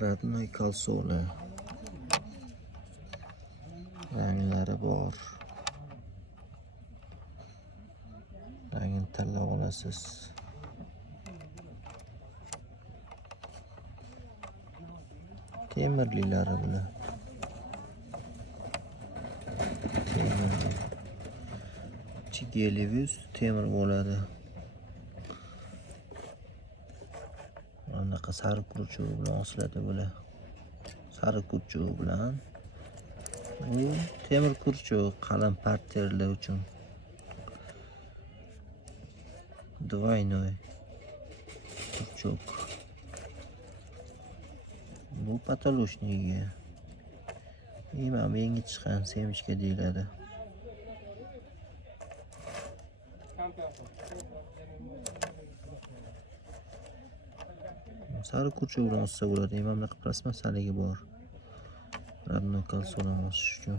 Radnoy kalsoni. Ranglari bor. Rangini tanlab olasiz. Temirlilari bular. Temirli. Chigelivis temir bo'ladi. Bunaqa sariq kurchuv bilan osiladi bular. Sariq kurchuv bilan. Bu temir kurchuv qalin parterlar uchun. Двойной kurchuk. Bu patoloshniyga. Mana menga chiqqan semishga deyiladi. Sariq kurchuv bilan olsa bo'ladi. Mana bunaqa plastmassaligi bor. Radnoy kalsoni osish uchun.